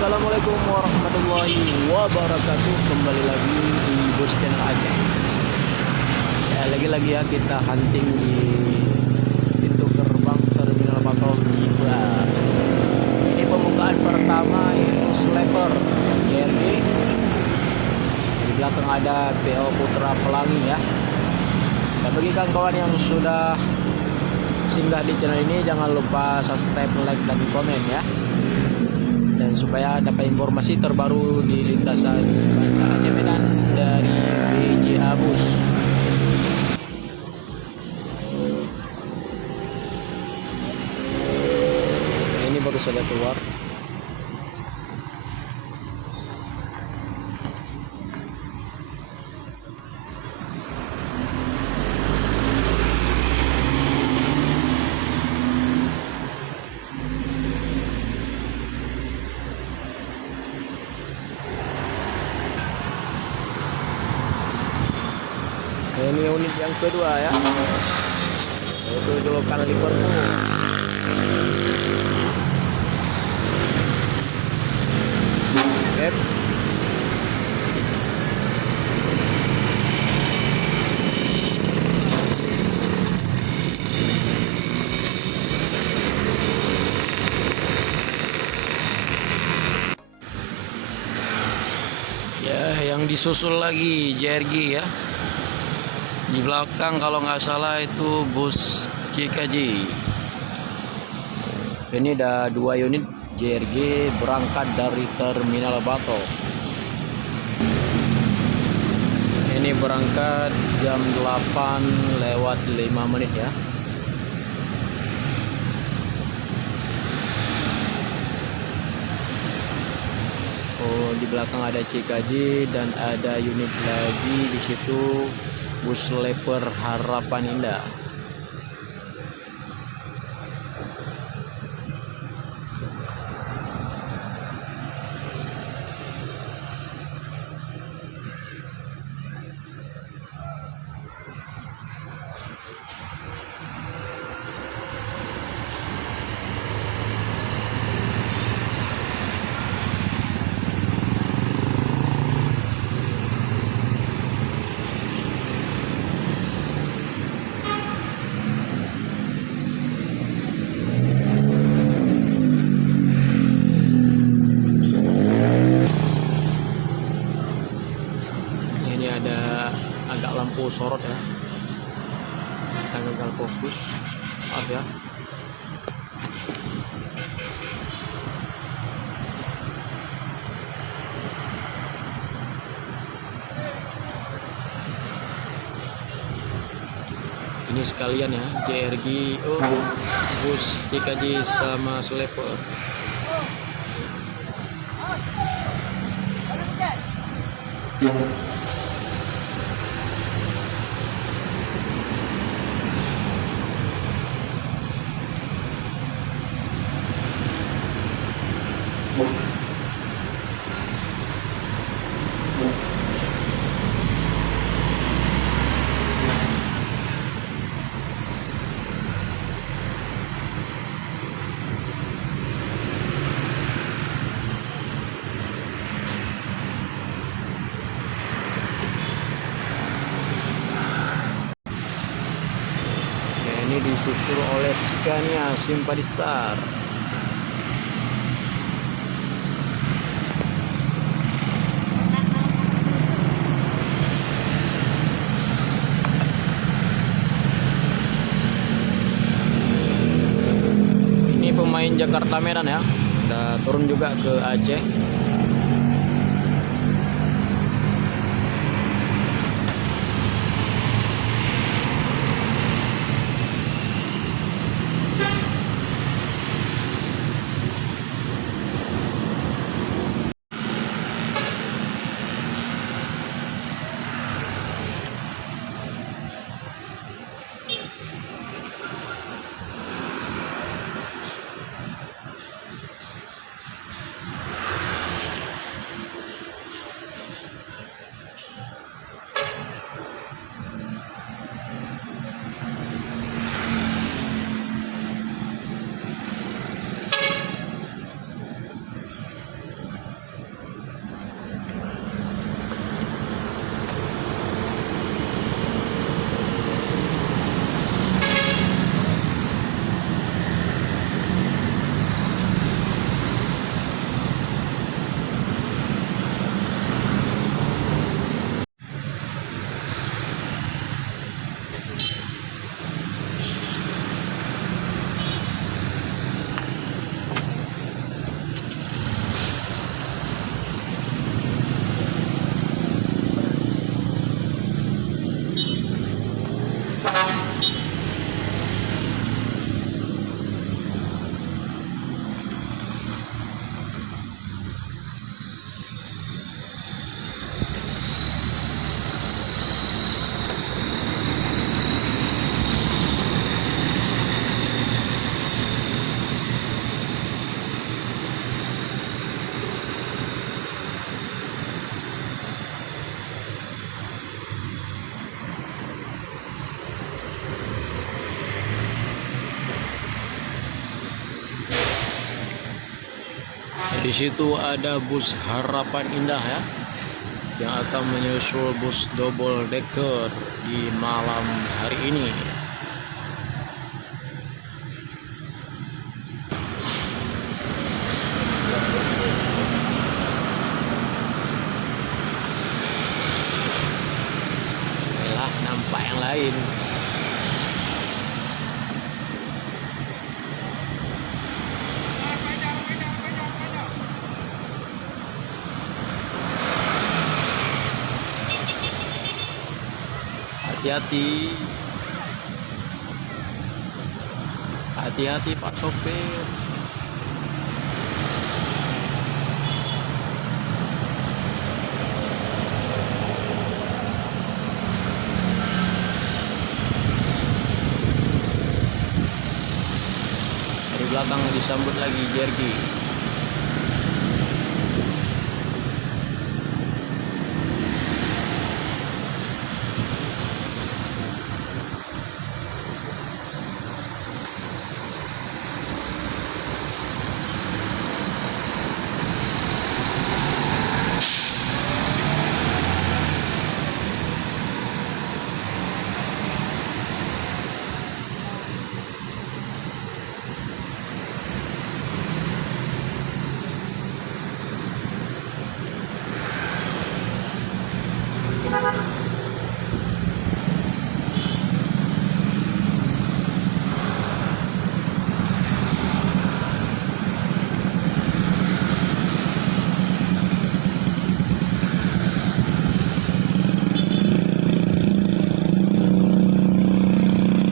Assalamualaikum warahmatullahi wabarakatuh. Kembali lagi di Bus Channel Aceh. Ya, lagi-lagi ya kita hunting di pintu gerbang Terminal Bakau Tiba. Ini pembukaan pertama itu sleeper JRG. Di belakang ada PO Putra Pelangi ya. Dan bagi kawan-kawan yang sudah singgah di channel ini, jangan lupa subscribe, like, dan komen ya. Dan supaya dapat informasi terbaru di lintasan Bandar Aceh Medan dari BJ Abus. Ini baru saja keluar. Ini unit yang kedua ya, yaitu julukan Liverpool. Yep. Ya, yang disusul lagi JRG ya. Di belakang kalau nggak salah itu bus CKJ. Ini ada 2 unit JRG berangkat dari Terminal Bakau. Ini berangkat jam 8:05 ya. Oh, di belakang ada CKJ dan ada unit lagi di situ. Bus sleeper Harapan Indah. Agak lampu sorot ya, kita gagal fokus, maaf ya. Ini sekalian ya, JRG, bus TKJ sama sleeper. Ini disusul oleh Scania Simpadi Star. Ini pemain Jakarta Medan ya, udah turun juga ke Aceh. Di situ ada bus Harapan Indah ya, yang akan menyusul bus double decker di malam hari ini. Lah, nampak yang lain. Hati-hati. Hati-hati Pak sopir. Dari belakang disambut lagi Jergi.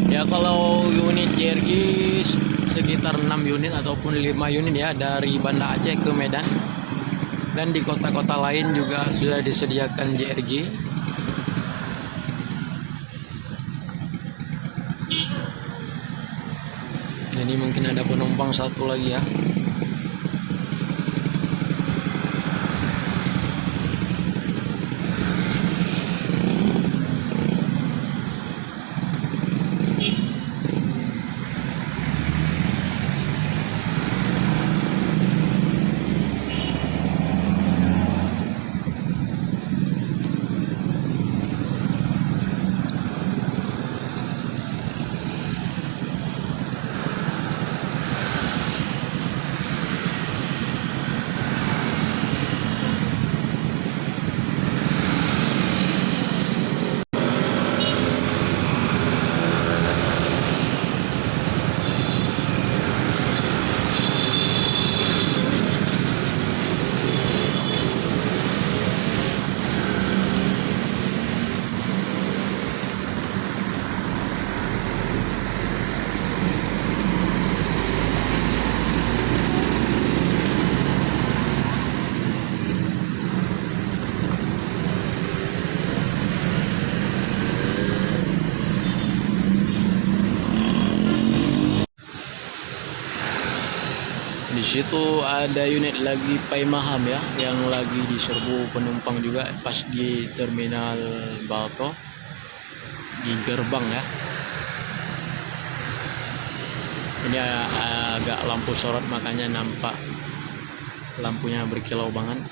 Ya kalau unit JRG sekitar 6 unit ataupun 5 unit ya dari Banda Aceh ke Medan, dan di kota-kota lain juga sudah disediakan JRG. Ini mungkin ada penumpang satu lagi ya. Di situ ada unit lagi Paimaham ya, yang lagi diserbu penumpang juga pas di terminal Balto di gerbang ya. Ini agak lampu sorot makanya nampak lampunya berkilau banget.